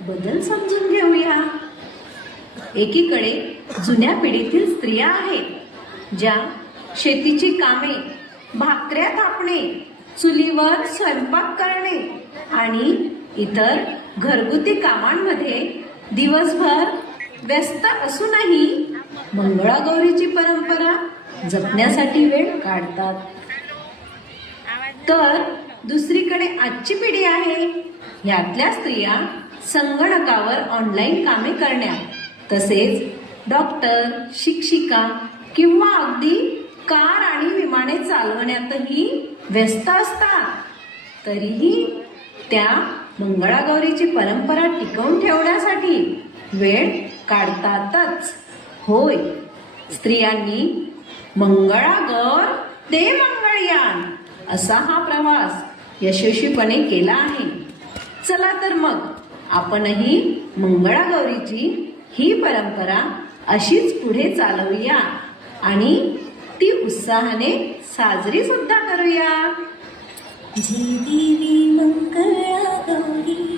बदल समजून घेऊया. एकीकडे जुन्या पिढीतील स्त्रिया आहेत ज्या शेतीची कामे, भाकऱ्या थापणे, चुलीवर स्वयंपाक करणे आणि इतर घरगुती कामांमध्ये दिवसभर व्यस्त असूनही मंगळागौरीची परंपरा जपण्यासाठी वेळ काढतात. तर दुसरीकडे आजची पिढी आहे. यातल्या स्त्रिया संगणकावर ऑनलाईन कामे करण्यात, तसेच डॉक्टर, शिक्षिका किंवा अगदी कार आणि विमाने चालवण्यातही व्यस्त असतात. तरीही त्या मंगळागौरीची परंपरा टिकवून ठेवण्यासाठी वेळ काढतातच. होय, स्त्रियांनी मंगळागौर ते मंगळयान असा हा प्रवास यशस्वीपणे केला आहे. चला तर मग आपणही मंगळागौरीची ही परंपरा अशीच पुढे चालवूया आणि ती उत्साहाने साजरी सुद्धा करूया. जय देवी मंगळागौरी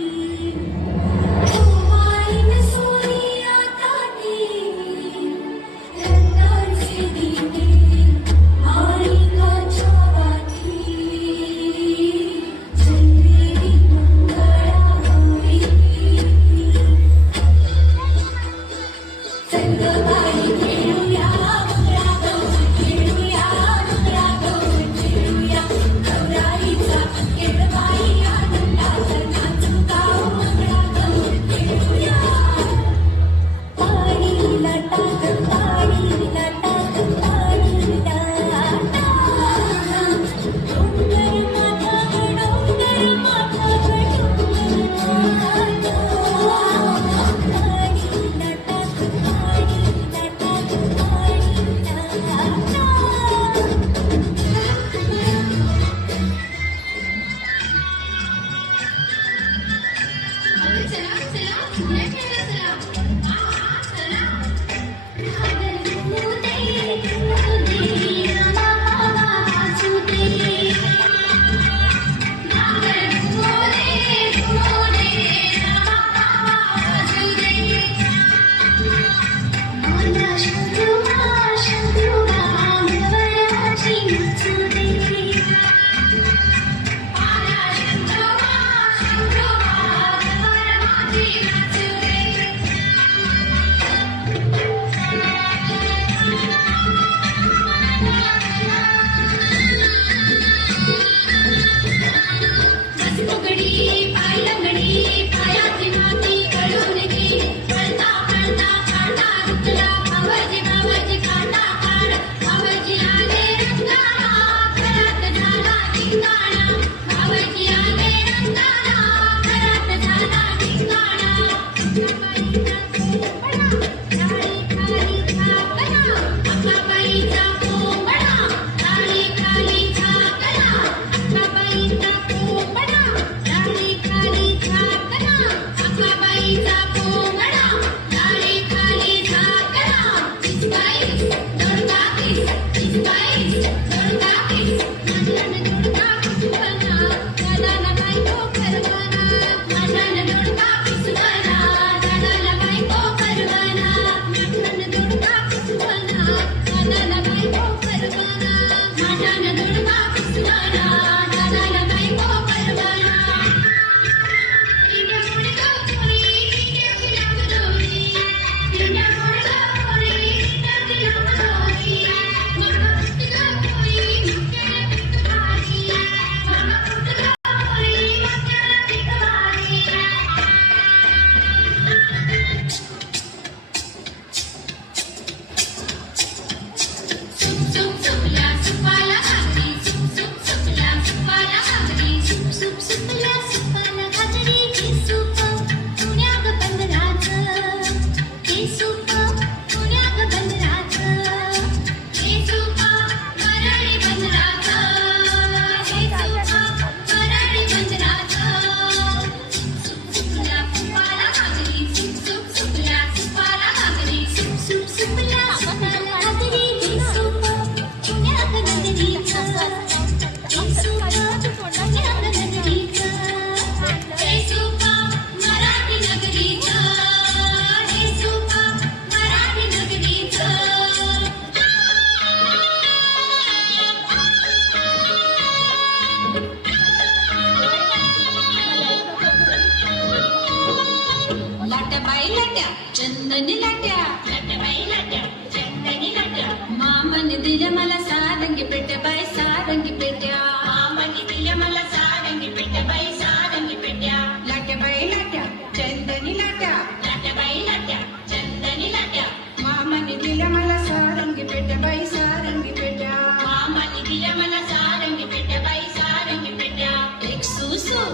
लाट्या चंदनी लाट्या लाट्याबाई लाट्या चंदनी लाट्या मामाने दिल्या मला सारंगी पेट्या बाय सारंगी पेट्या मामाने दिल्या मला सारंगी पेट्या बाई सारंगी पेट्या लाट्याबाई लाट्या चंदनी लाट्या लाट्याबाई लाट्या चंदनी लाट्या मामाने दिल्या मला सारंगी पेट्या बाई सारंगी पेट्या मामाने दिल्या मला सारंगी पेट्या बाई सारंगी पेट्या एक सुसू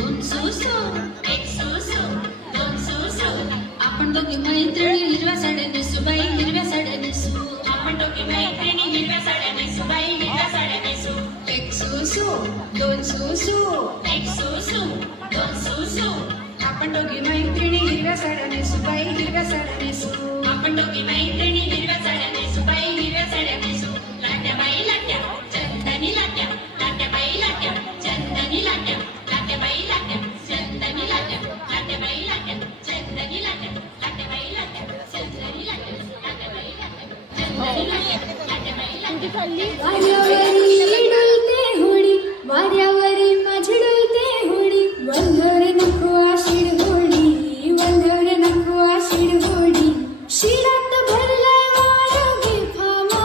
दोन सुसू एक सुसू दोन सुसू आपण दोघी मैत्रिणी हिरव्या साड्या नेसू बाई हिरव्या साड्या नेसू आपण दोघी मैत्रिणी हिरव्या साड्या नेसू बाई हिरव्या साड्या नेसू एक सुसू दोन सुसू एक सुसू दोन सुसू आपण दोघी मैत्रिणी हिरव्या साड्या नेसू बाई हिरव्या साड्या नेसू आपण दोघी मैत्रिणी हिरव्या साड्या नेसू बाई हिरव्या साड्या नेसू लाट्याबाई लाट्या चंदनी लाट्या लाट्याबाई लाट्या चंदनी लाट्या लाट्याबाई लाट्या चंदनी लाट्या लाट्याबाई लाट्या चंदनी लाट्या लाट्याबाई लाट्या चंदनी लाट्या लाट्याबाई लाट्या चंदनी लाट्या लाट्याबाई लाट्या वाऱ्यावरी डोलते होडी वाऱ्यावरी माझी डोलते होडी वंधर नको आषाढ होडी वंधर नको आषाढ होडी शिरात भरलाय वारगे फामा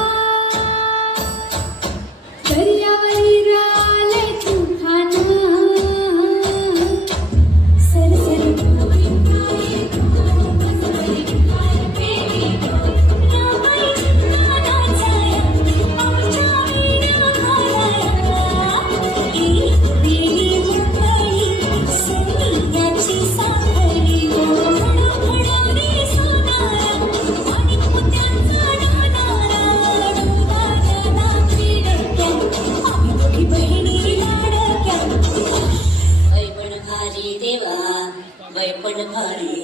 दर्यावरी राले तुफान भारी देवा वैपण भारी